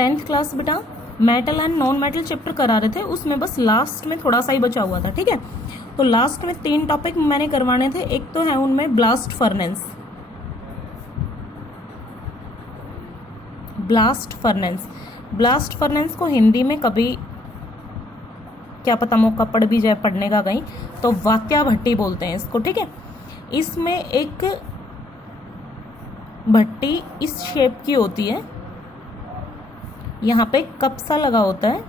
10th class बेटा metal and non metal chapter करा रहे थे, उसमें बस लास्ट में थोड़ा सा ही बचा हुआ था, ठीक है। तो लास्ट में 3 टॉपिक मैंने करवाने थे। एक तो है उनमें ब्लास्ट फर्नेस। ब्लास्ट फर्नेस को हिंदी में कभी क्या पता मौका पड़ भी जाए पढ़ने का कहीं, तो वात्या भट्टी बोलते हैं इसको, ठीक है। इसमें एक भट्टी इस शेप की होती है, यहाँ पे कप सा लगा होता है,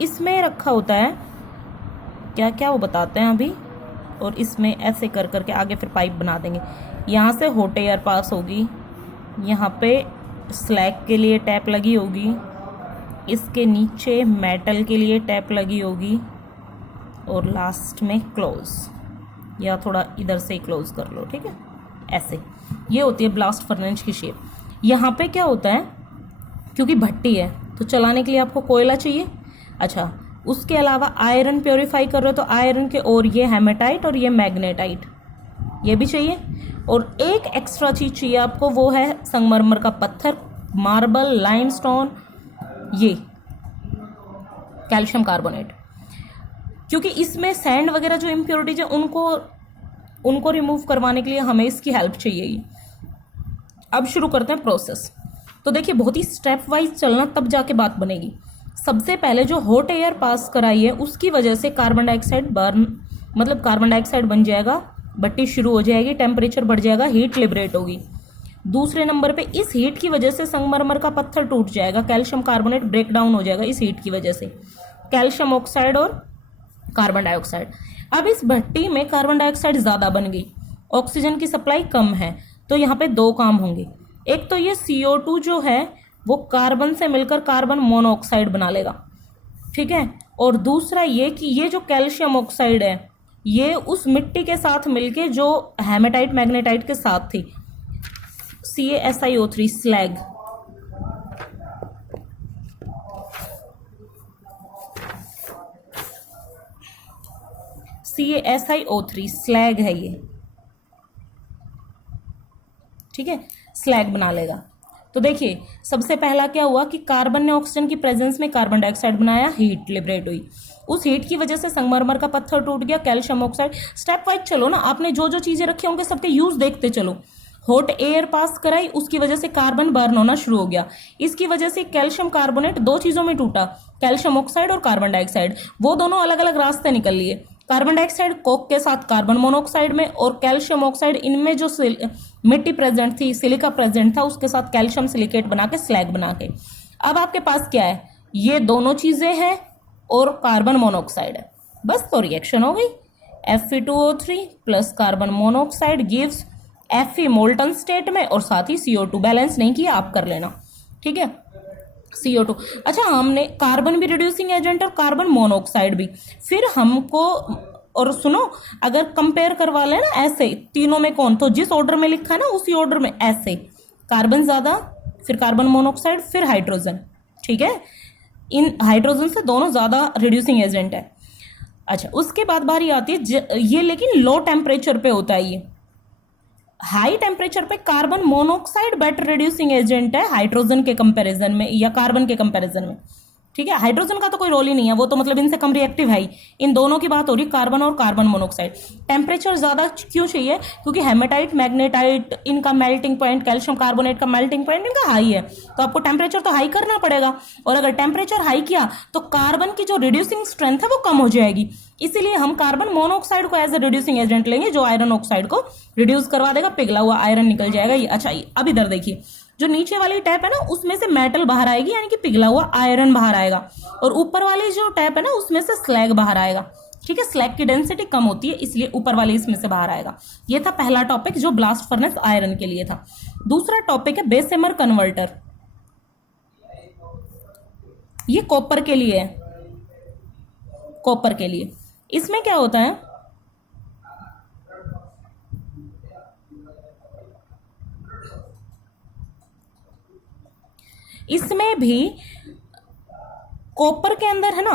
इसमें रखा होता है क्या क्या वो बताते हैं अभी, और इसमें ऐसे कर करके आगे फिर पाइप बना देंगे। यहाँ से हॉट एयर पास होगी, यहाँ पे स्लैग के लिए टैप लगी होगी, इसके नीचे मेटल के लिए टैप लगी होगी, और लास्ट में क्लोज, या थोड़ा इधर से क्लोज कर लो, ठीक है। ऐसे ये होती है ब्लास्ट फर्नेस की शेप। यहाँ पे क्या होता है, क्योंकि भट्टी है तो चलाने के लिए आपको कोयला चाहिए। अच्छा, उसके अलावा आयरन प्योरीफाई कर रहे हो तो आयरन के, और ये हेमेटाइट और ये मैग्नेटाइट, ये भी चाहिए। और एक एक्स्ट्रा चीज चाहिए आपको, वो है संगमरमर का पत्थर, मार्बल, लाइमस्टोन, ये कैल्शियम कार्बोनेट, क्योंकि इसमें सैंड वगैरह जो इम्प्योरिटीज है उनको रिमूव करवाने के लिए हमें इसकी हेल्प चाहिए। अब शुरू करते हैं प्रोसेस। तो देखिए बहुत ही स्टेप वाइज चलना, तब जाके बात बनेगी। सबसे पहले जो हॉट एयर पास कराई है उसकी वजह से कार्बन डाइऑक्साइड कार्बन डाइऑक्साइड बन जाएगा, भट्टी शुरू हो जाएगी, टेम्परेचर बढ़ जाएगा, हीट लिबरेट होगी। दूसरे नंबर पे इस हीट की वजह से संगमरमर का पत्थर टूट जाएगा, कैल्शियम कार्बोनेट ब्रेक डाउन हो जाएगा इस हीट की वजह से, कैल्शियम ऑक्साइड और कार्बन डाइऑक्साइड। अब इस भट्टी में कार्बन डाइऑक्साइड ज्यादा बन गई, ऑक्सीजन की सप्लाई कम है, तो यहाँ पे 2 काम होंगे। एक तो ये CO2 जो है वो कार्बन से मिलकर कार्बन मोनोऑक्साइड बना लेगा, ठीक है। और दूसरा ये कि ये जो कैल्शियम ऑक्साइड है ये उस मिट्टी के साथ मिलके जो हेमेटाइट मैग्नेटाइट के साथ थी, CaSiO3 स्लैग, CaSiO3 स्लैग है ये, ठीक है, स्लैग बना लेगा। तो देखिए सबसे पहला क्या हुआ कि कार्बन ने ऑक्सीजन की प्रेजेंस में कार्बन डाइऑक्साइड बनाया, हीट लिबरेट हुई, उस हीट की वजह से संगमरमर का पत्थर टूट गया, कैल्शियम ऑक्साइड। स्टेप वाइज चलो ना, आपने जो जो चीजें रखी होंगे सबके यूज देखते चलो। हॉट एयर पास कराई, उसकी वजह से कार्बन बर्न होना शुरू हो गया, इसकी वजह से कैल्शियम कार्बोनेट 2 चीजों में टूटा, कैल्शियम ऑक्साइड और कार्बन डाइऑक्साइड, वो दोनों अलग अलग रास्ते निकल लिए। कार्बन डाइऑक्साइड कोक के साथ कार्बन मोनोऑक्साइड में, और कैल्शियम ऑक्साइड इनमें जो मिट्टी प्रेजेंट थी, सिलिका प्रेजेंट था, उसके साथ कैल्शियम सिलिकेट बना के स्लैग बना के। अब आपके पास क्या है, ये दोनों चीजें हैं और कार्बन मोनोऑक्साइड है, बस तो रिएक्शन हो गई। Fe2O3 plus carbon monoxide gives Fe molten state में, और साथ ही CO2, बैलेंस नहीं किया आप कर लेना, ठीक है। CO2, अच्छा हमने कार्बन भी रिड्यूसिंग एजेंट और कार्बन मोनोऑक्साइड भी, फिर हमको, और सुनो अगर कंपेयर करवा लेना ऐसे तीनों में कौन, तो जिस ऑर्डर में लिखा है ना उसी ऑर्डर में, ऐसे कार्बन ज्यादा, फिर कार्बन मोनोऑक्साइड, फिर हाइड्रोजन, ठीक है। इन हाइड्रोजन से दोनों ज्यादा रिड्यूसिंग एजेंट है। अच्छा उसके बाद बारी आती है ये, लेकिन लो टेम्परेचर पे होता है ये, हाई टेम्परेचर पे carbon monoxide better reducing agent है हाइड्रोजन के कंपैरिजन में या कार्बन के कंपैरिजन में, ठीक है। हाइड्रोजन का तो कोई रोल ही नहीं है, वो तो मतलब इनसे कम रिएक्टिव है ही। इन दोनों की बात हो रही कार्बन और कार्बन मोनोऑक्साइड। टेम्परेचर ज्यादा क्यों चाहिए, क्योंकि हेमेटाइट मैग्नेटाइट इनका मेल्टिंग पॉइंट, कैल्शियम कार्बोनेट का मेल्टिंग पॉइंट इनका हाई है, तो आपको टेम्परेचर तो हाई करना पड़ेगा, और अगर टेम्परेचर हाई किया तो कार्बन की जो रिड्यूसिंग स्ट्रेंथ है वो कम हो जाएगी, इसीलिए हम कार्बन मोनोऑक्साइड को एज ए रिड्यूसिंग एजेंट लेंगे, जो आयरन ऑक्साइड को रिड्यूस करवा देगा, पिघला हुआ आयरन निकल जाएगा ये। अच्छा अब इधर देखिए, जो नीचे वाली टैप है ना उसमें से मेटल बाहर आएगी, यानी कि पिघला हुआ आयरन बाहर आएगा, और ऊपर वाली जो टैप है ना उसमें से स्लैग बाहर आएगा, ठीक है। स्लैग की डेंसिटी कम होती है इसलिए ऊपर वाली इसमें से बाहर आएगा। ये था पहला टॉपिक जो ब्लास्ट फर्नेस आयरन के लिए था। दूसरा टॉपिक है बेसेमर कन्वर्टर, ये कॉपर के लिए है, कॉपर के लिए। इसमें क्या होता है, इसमें भी कॉपर के अंदर है ना,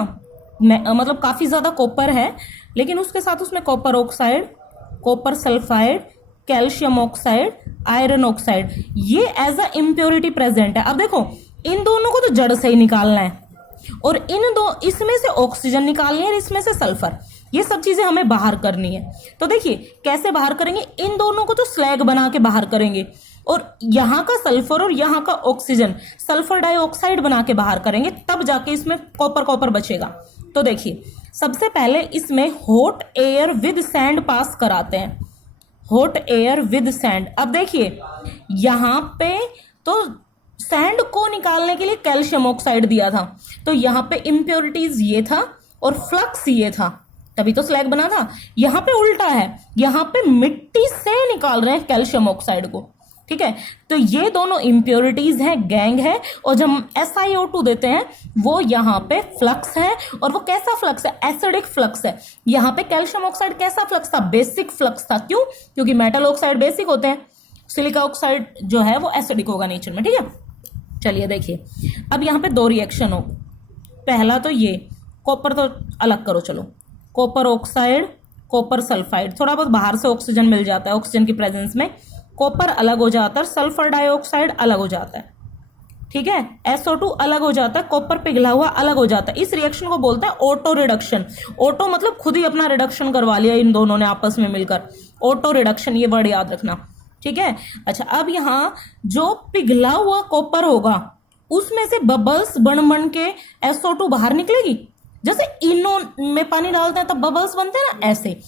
मतलब काफी ज्यादा कॉपर है, लेकिन उसके साथ उसमें copper oxide, copper sulphide, calcium oxide, iron oxide, ये एज अ इम्प्योरिटी प्रेजेंट है। अब देखो इन दोनों को तो जड़ से ही निकालना है, और इसमें से ऑक्सीजन निकालनी है और इसमें से सल्फर। ये सब चीजें हमें बाहर करनी है। तो देखिए कैसे बाहर करेंगे, इन दोनों को तो स्लैग बना के बाहर करेंगे, और यहाँ का सल्फर और यहाँ का ऑक्सीजन सल्फर डाइऑक्साइड बना के बाहर करेंगे, तब जाके इसमें कॉपर कॉपर बचेगा। तो देखिए सबसे पहले इसमें हॉट एयर विद सैंड पास कराते हैं, हॉट एयर विद सैंड। अब देखिए यहाँ पे तो सैंड को निकालने के लिए कैल्शियम ऑक्साइड दिया था, तो यहाँ पे इम्प्योरिटीज ये था और फ्लक्स ये था, तभी तो स्लैग बना था। यहाँ पे उल्टा है, यहाँ पे मिट्टी से निकाल रहे हैं कैल्शियम ऑक्साइड को, ठीक है। तो ये दोनों इम्प्योरिटीज हैं, गैंग है, और जब हम SiO2 देते हैं वो यहाँ पे फ्लक्स है, और वो कैसा फ्लक्स है, एसिडिक फ्लक्स है। यहाँ पे कैल्शियम ऑक्साइड कैसा फ्लक्स था, बेसिक फ्लक्स था। क्यों? क्योंकि मेटल ऑक्साइड बेसिक होते हैं, सिलिका ऑक्साइड जो है वो एसिडिक होगा नेचर में, ठीक है। चलिए देखिए अब यहाँ पे दो रिएक्शन हो, पहला तो ये कॉपर तो अलग करो, चलो कॉपर ऑक्साइड कॉपर सल्फाइड, थोड़ा बहुत बाहर से ऑक्सीजन मिल जाता है, ऑक्सीजन की प्रेजेंस में कॉपर अलग हो जाता है, सल्फर डाइऑक्साइड अलग हो जाता है, ठीक है। SO2 अलग हो जाता है, कॉपर पिघला हुआ अलग हो जाता है। इस रिएक्शन को बोलते हैं ऑटो रिडक्शन। ऑटो मतलब खुद ही अपना रिडक्शन करवा लिया इन दोनों ने आपस में मिलकर, ऑटो रिडक्शन, ये वर्ड याद रखना, ठीक है। अच्छा अब यहाँ जो पिघला हुआ कॉपर होगा उसमें से बबल्स बन बन के SO2 बाहर निकलेगी, जैसे इनो में पानी डालते हैं तब बबल्स बनते हैं ना, ऐसे।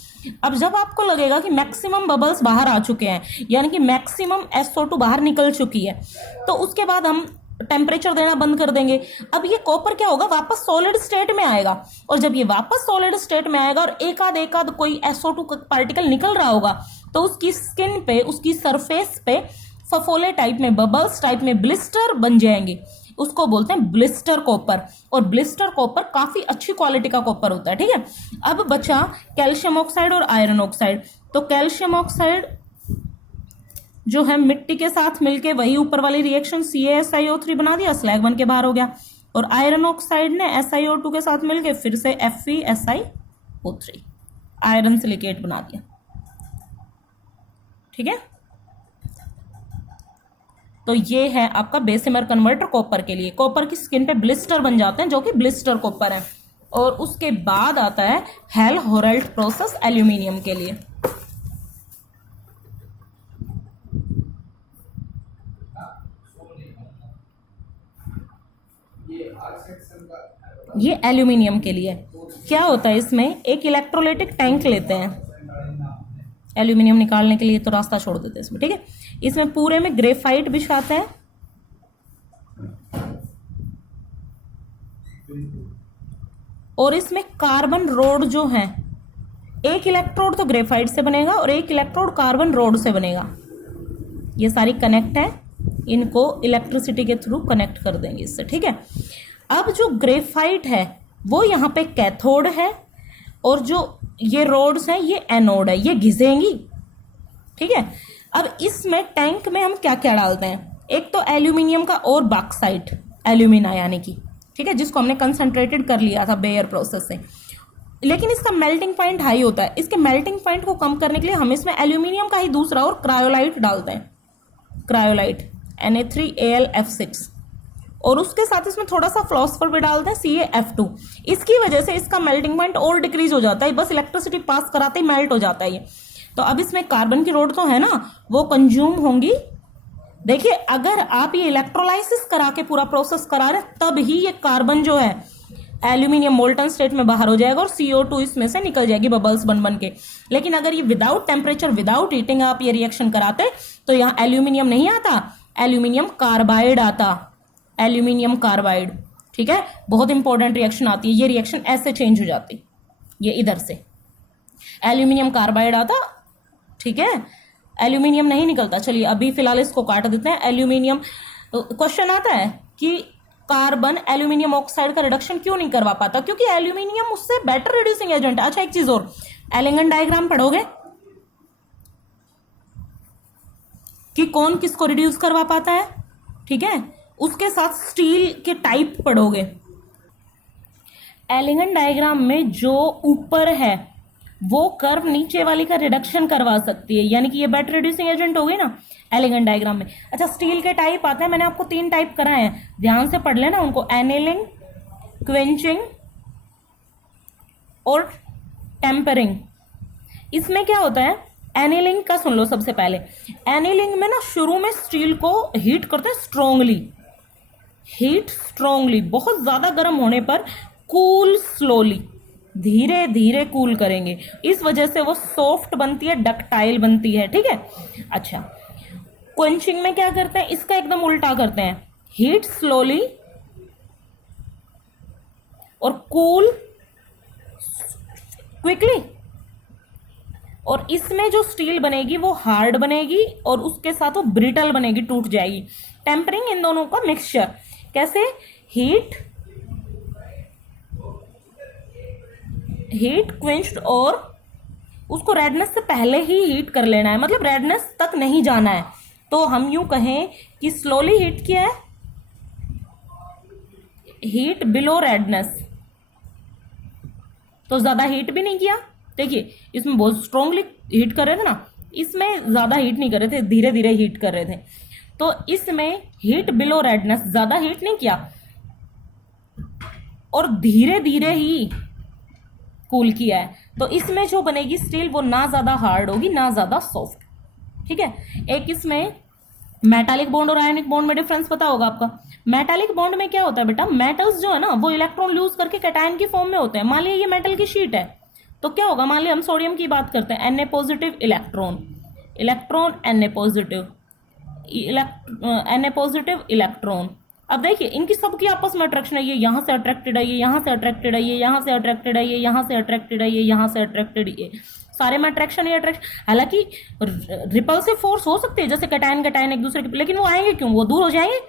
अब जब आपको लगेगा कि मैक्सिमम बबल्स बाहर आ चुके हैं, यानी कि मैक्सिमम SO2 बाहर निकल चुकी है, तो उसके बाद हम टेम्परेचर देना बंद कर देंगे। अब ये कॉपर क्या होगा, वापस सॉलिड स्टेट में आएगा, और जब ये वापस सॉलिड स्टेट में आएगा और एक आध कोई SO2 पार्टिकल निकल रहा होगा, तो उसकी स्किन पे, उसकी सरफेस पे फफोले टाइप में, बबल्स टाइप में ब्लिस्टर बन जाएंगे, उसको बोलते हैं ब्लिस्टर कॉपर। और ब्लिस्टर कॉपर काफी अच्छी क्वालिटी का कॉपर होता है, ठीक है। अब बचा कैल्शियम ऑक्साइड और आयरन ऑक्साइड। तो कैल्शियम ऑक्साइड जो है मिट्टी के साथ मिलके वही ऊपर वाली रिएक्शन CaSiO3 बना दिया, स्लैग बन के बाहर हो गया, और आयरन ऑक्साइड ने SiO2 के साथ मिलके फिर से FeSiO3 आयरन सिलिकेट बना दिया, ठीक है। तो ये है आपका बेसिमर कन्वर्टर कॉपर के लिए। कॉपर की स्किन पे ब्लिस्टर बन जाते हैं जो कि ब्लिस्टर कॉपर है। और उसके बाद आता है हेल-होराल्ड प्रोसेस एल्यूमिनियम के लिए। ये एल्यूमिनियम के लिए क्या होता है, इसमें एक इलेक्ट्रोलाइटिक टैंक लेते हैं एल्यूमिनियम निकालने के लिए, तो रास्ता छोड़ देते हैं इसमें, ठीक है। इसमें पूरे में ग्रेफाइट बिछाते हैं, और इसमें कार्बन रोड जो है, एक इलेक्ट्रोड तो ग्रेफाइट से बनेगा और एक इलेक्ट्रोड कार्बन रोड से बनेगा। ये सारी कनेक्ट है, इनको इलेक्ट्रिसिटी के थ्रू कनेक्ट कर देंगे इससे, ठीक है। अब जो ग्रेफाइट है वो यहाँ पे कैथोड है, और जो ये रोड्स हैं ये एनोड है, ये घिसेंगी, ठीक है। अब इसमें टैंक में हम क्या क्या डालते हैं, एक तो एल्यूमिनियम का और बॉक्साइट एल्यूमिना यानी कि, ठीक है, जिसको हमने कंसंट्रेटेड कर लिया था बेयर प्रोसेस से, लेकिन इसका मेल्टिंग पॉइंट हाई होता है। इसके मेल्टिंग पॉइंट को कम करने के लिए हम इसमें एल्यूमिनियम का ही दूसरा और क्रायोलाइट डालते हैं, क्रायोलाइट Na3Al(F6), और उसके साथ इसमें थोड़ा सा फ्लॉस्फर भी डालते हैं CaF2। इसकी वजह से इसका मेल्टिंग पॉइंट और डिक्रीज हो जाता है, बस इलेक्ट्रिसिटी पास कराते ही मेल्ट हो जाता है ये। तो अब इसमें कार्बन की रोड तो है ना, वो कंज्यूम होंगी। देखिए अगर आप ये इलेक्ट्रोलाइसिस करा के पूरा प्रोसेस करा रहे तब ही ये कार्बन जो है एल्यूमिनियम मोल्टन स्टेट में बाहर हो जाएगा और CO2 इसमें से निकल जाएगी बबल्स बन बन के। लेकिन अगर ये विदाउट टेम्परेचर, विदाउट हीटिंग आप ये रिएक्शन कराते तो यहाँ एल्यूमिनियम नहीं आता, एल्यूमिनियम कार्बाइड आता, एल्यूमिनियम कार्बाइड, ठीक है। बहुत इंपॉर्टेंट रिएक्शन आती है, ये रिएक्शन ऐसे चेंज हो जाती, ये इधर से एल्यूमिनियम कार्बाइड आता, ठीक है, एल्यूमिनियम नहीं निकलता। चलिए अभी फिलहाल इसको काट देते हैं। एल्यूमिनियम क्वेश्चन आता है कि कार्बन एल्यूमिनियम ऑक्साइड का रिडक्शन क्यों नहीं करवा पाता, क्योंकि एल्यूमिनियम उससे बेटर रिड्यूसिंग एजेंट है। अच्छा एक चीज और, एलिंगन डायग्राम पढ़ोगे कि कौन किसको रिड्यूस करवा पाता है, ठीक है, उसके साथ स्टील के टाइप पढ़ोगे। एलिंगन डायग्राम में जो ऊपर है वो कर्व नीचे वाली का रिडक्शन करवा सकती है, यानी कि ये बेटर रिड्यूसिंग एजेंट हो गई ना एलिगेंट डायग्राम में। अच्छा, स्टील के टाइप आते हैं, मैंने आपको 3 टाइप कराए हैं, ध्यान से पढ़ लेना उनको, एनेलिंग, क्वेंचिंग और टेम्परिंग। इसमें क्या होता है, एनेलिंग का सुन लो सबसे पहले। एनेलिंग में ना शुरू में स्टील को हीट करते हैं स्ट्रोंगली, हीट स्ट्रोंगली, बहुत ज्यादा गर्म होने पर कूल स्लोली, धीरे धीरे कूल करेंगे, इस वजह से वो सॉफ्ट बनती है, डक्टाइल बनती है, ठीक है। अच्छा, क्वेंचिंग में क्या करते हैं, इसका एकदम उल्टा करते हैं, हीट स्लोली और कूल क्विकली, और इसमें जो स्टील बनेगी वो हार्ड बनेगी और उसके साथ वो ब्रिटल बनेगी, टूट जाएगी। टेम्परिंग इन दोनों का मिक्सचर, कैसे, हीट क्वेंच्ड, और उसको रेडनेस से पहले ही हीट कर लेना है, मतलब रेडनेस तक नहीं जाना है। तो हम यूं कहें कि स्लोली हीट किया है, हीट बिलो रेडनेस, तो ज्यादा हीट भी नहीं किया। देखिए इसमें बहुत स्ट्रोंगली हीट कर रहे थे ना, इसमें ज्यादा हीट नहीं कर रहे थे, धीरे धीरे हीट कर रहे थे। तो इसमें हीट बिलो रेडनेस, ज्यादा हीट नहीं किया और धीरे धीरे ही कूल किया है, तो इसमें जो बनेगी स्टील वो ना ज्यादा हार्ड होगी ना ज्यादा सॉफ्ट, ठीक है। एक इसमें मेटालिक बॉन्ड और आयोनिक बॉन्ड में डिफरेंस पता होगा आपका। मेटालिक बॉन्ड में क्या होता है बेटा, मेटल्स जो है ना वो इलेक्ट्रॉन लूज करके कैटायन की फॉर्म में होते हैं। मान लिया ये मेटल की शीट है, तो क्या होगा, मान लिया हम सोडियम की बात करते हैं, Na positive electron, Na positive electron. अब देखिए इनकी सबकी आपस में अट्रैक्शन है, ये यहां से अट्रैक्टेड है, ये यहां से अट्रैक्टेड है, ये यहां से अट्रैक्टेड है, ये यहां से अट्रैक्टेड है, ये यहां से अट्रैक्टेड, ये सारे में अट्रैक्शन ही अट्रैक्शन। हालांकि रिपल्सिव फोर्स हो सकती है, जैसे कैटायन एक दूसरे के, लेकिन वो आएंगे क्यों, वो दूर हो जाएंगे।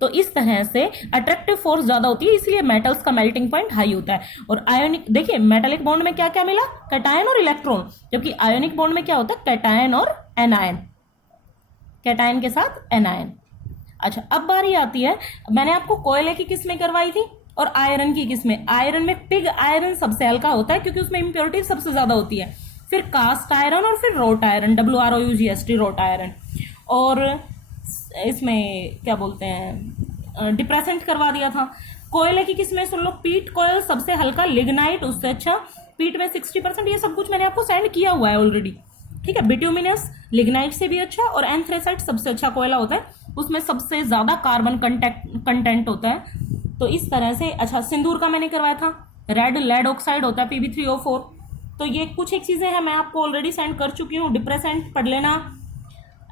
तो इस तरह से अट्रैक्टिव फोर्स ज्यादा होती है, इसलिए मेटल्स का मेल्टिंग पॉइंट हाई होता है। और आयोनिक, देखिए मेटालिक बॉन्ड में क्या क्या मिला, कैटायन और इलेक्ट्रॉन, जबकि आयोनिक बॉन्ड में क्या होता है, कैटायन और एनायन, कैटायन के साथ एनायन। अच्छा, अब बारी आती है, मैंने आपको कोयले की किस्में करवाई थी और आयरन की किस्में। आयरन में पिग आयरन सबसे हल्का होता है क्योंकि उसमें इंप्योरिटी सबसे ज्यादा होती है, फिर कास्ट आयरन और फिर road iron, WROUGST, road iron. और इसमें क्या बोलते हैं, डिप्रेसेंट करवा दिया था। कोयले की किस्में सुन लो, पीट कोयल सबसे हल्का, लिग्नाइट उससे अच्छा, पीट में 60%, ये सब कुछ मैंने आपको सेंड किया हुआ है ऑलरेडी, ठीक है। बिट्यूमिनस लिग्नाइट से भी अच्छा, और एंथ्रेसाइट सबसे अच्छा कोयला होता है, उसमें सबसे ज्यादा कार्बन कंटेंट होता है। तो इस तरह से। अच्छा, सिंदूर का मैंने करवाया था, रेड लेड ऑक्साइड होता है, Pb3O4। तो ये कुछ एक चीजें हैं, मैं आपको ऑलरेडी सेंड कर चुकी हूँ, डिप्रेसेंट पढ़ लेना।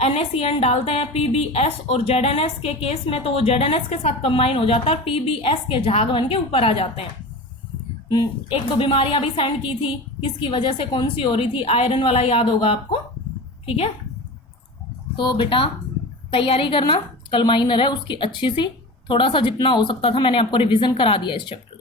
NaCN डालते हैं PbS और ZnS के केस में, तो वो ZnS के साथ कंबाइन हो जाता है, PbS के झाग बन के ऊपर आ जाते हैं। एक दो बीमारियां भी सेंड की थी, किसकी वजह से कौन सी हो रही थी, आयरन वाला याद होगा आपको, ठीक है। तो बेटा तैयारी करना, कल माइनर है उसकी अच्छी सी, थोड़ा सा जितना हो सकता था मैंने आपको रिवीजन करा दिया इस चैप्टर।